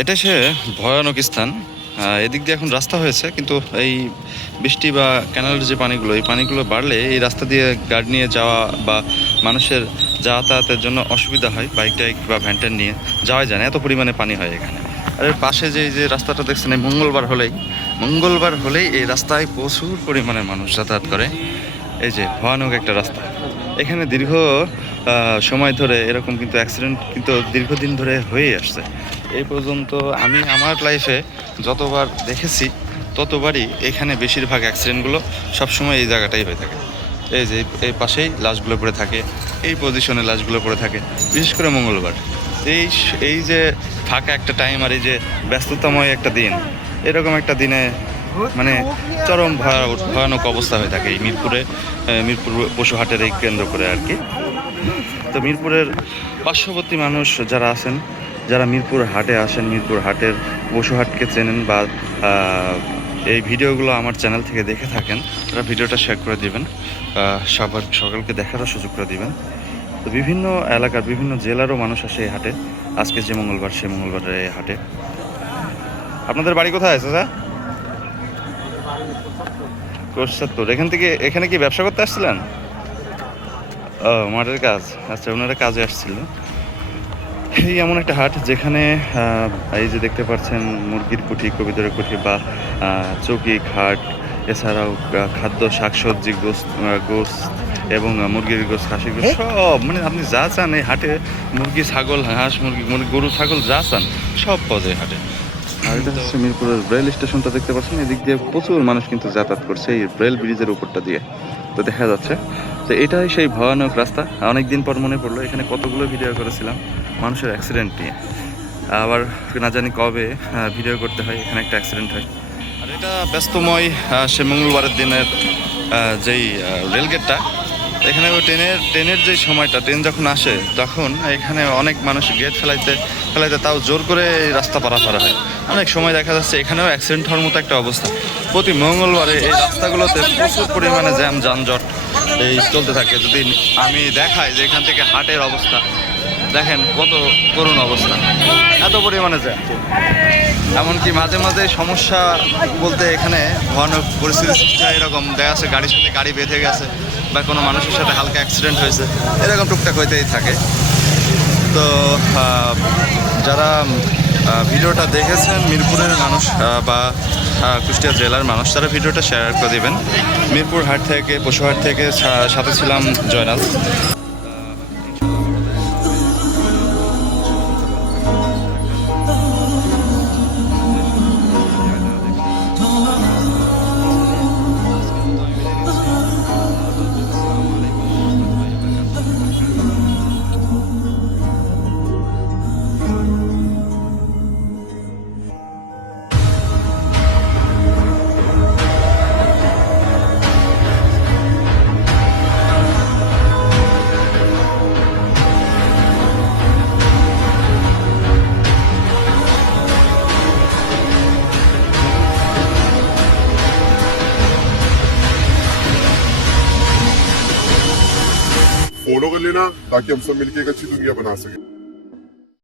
এটা সে ভয়ানক স্থান। এদিক দিয়ে এখন রাস্তা হয়েছে, কিন্তু এই বৃষ্টি বা ক্যানালের যে পানিগুলো, এই পানিগুলো বাড়লে এই রাস্তা দিয়ে গাড়ি নিয়ে যাওয়া বা মানুষের যাতায়াতের জন্য অসুবিধা হয় বাইক টাইক বা ভ্যানট্যান নিয়ে। যাওয়া যায় না, এত পরিমাণে পানি হয় এখানে। আর এর পাশে যে যে রাস্তাটা দেখছেন, এই মঙ্গলবার হলেই মঙ্গলবার হলেই এই রাস্তায় প্রচুর পরিমাণে মানুষ যাতায়াত করে। এই যে ভয়ানক একটা রাস্তা। এখানে দীর্ঘ সময় ধরে এরকম কিন্তু অ্যাক্সিডেন্ট কিন্তু দীর্ঘদিন ধরে হয়েই আসছে। এই পর্যন্ত আমি আমার লাইফে যতবার দেখেছি, ততবারই এখানে বেশিরভাগ অ্যাক্সিডেন্টগুলো সবসময় এই জায়গাটাই হয়ে থাকে। এই যে, এই পাশেই লাশগুলো পড়ে থাকে, এই পজিশনে লাশগুলো পড়ে থাকে, বিশেষ করে মঙ্গলবার। এই এই যে ফাঁকা একটা টাইম আর এই যে ব্যস্ততাময় একটা দিন, এরকম একটা দিনে মানে চরম ভয়া- ভয়ানক অবস্থা হয়ে থাকে এই মিরপুরে মিরপুর পশু হাটের এই কেন্দ্র করে আর কি। তো মিরপুরের পার্শ্ববর্তী মানুষ যারা আছেন যারা মিরপুর হাটে আসেন মিরপুর হাটের পশু হাটকে চেনেন বা এই ভিডিওগুলো আমার চ্যানেল থেকে দেখে থাকেন তারা ভিডিওটা শেয়ার করে দিবেন সবার সকলকে দেখারও সুযোগ করে দিবেন। তো বিভিন্ন এলাকার বিভিন্ন জেলারও মানুষ আসে এই হাটে। আজকে যে মঙ্গলবার সেই মঙ্গলবারের এই হাটে। আপনাদের বাড়ি কোথায় আছে স্যার? কোষাত্তর এখান থেকে এখানে কি ব্যবসা করতে আসছিলেন? ও মাঠের কাজ। আচ্ছা ওনারা কাজে আসছিল। এই এমন একটা হাট যেখানে এই যে দেখতে পাচ্ছেন মুরগির কুঠি কবিতরের কুঠি বা চৌকি খাট এছাড়াও খাদ্য শাকসবজি গোস গোস এবং মুরগির গোস খাসির গোস সব। মানে আপনি যা চান এই হাটে মুরগি ছাগল হাঁস মুরগি মুরগি গরু ছাগল যা চান সব পাওয়া যায় হাটে। আর এটা হচ্ছে মিরপুরের রেল স্টেশনটা দেখতে পাচ্ছেন। এদিক দিয়ে প্রচুর মানুষ কিন্তু যাতায়াত করছে এই রেল ব্রিজের উপরটা দিয়ে। তো দেখা যাচ্ছে তো এটাই সেই ভয়ানক রাস্তা। অনেক দিন পর মনে পড়ল, এখানে কতগুলো ভিডিও করেছিলাম মানুষের অ্যাক্সিডেন্ট নিয়ে। আবার না জানি কবে ভিডিও করতে হয়, এখানে একটা অ্যাক্সিডেন্ট হয়। আর এটা ব্যস্তময় সে মঙ্গলবারের দিনের যেই রেলগেটটা এখানে ট্রেনের ট্রেনের যে সময়টা, ট্রেন যখন আসে, তখন এখানে অনেক মানুষ গেট ফেলাইতে ফেলাইতে তাও জোর করে রাস্তা পারাপার হয়। অনেক সময় দেখা যাচ্ছে এখানেও অ্যাক্সিডেন্ট হওয়ার মতো একটা অবস্থা। প্রতি মঙ্গলবারে এই রাস্তাগুলোতে প্রচুর পরিমাণে জ্যাম যানজট এই চলতে থাকে। যদি আমি দেখাই যে এখান থেকে হাটের অবস্থা, দেখেন কত করুণ অবস্থা। এত পরিমাণে জ্যাম এমনকি মাঝে মাঝে সমস্যা বলতে এখানে ভয়ানক পরিস্থিতি সৃষ্টি হয়। এরকম দেখা যাচ্ছে গাড়ির সাথে গাড়ি বেঁধে গেছে বা কোনো মানুষের সাথে হালকা অ্যাক্সিডেন্ট হয়েছে। এরকম টুকটাক হইতেই থাকে। তো যারা ভিডিওটা দেখেছেন, মিরপুরের মানুষ বা কুষ্টিয়া জেলার মানুষ, তারা ভিডিওটা শেয়ার করে দেবেন। মিরপুর হাট থেকে, পশুহাট থেকে সাথে ছিলাম জয়নাল। फॉलो कर लेना ताकि हम सब मिलकर एक अच्छी दुनिया बना सकें।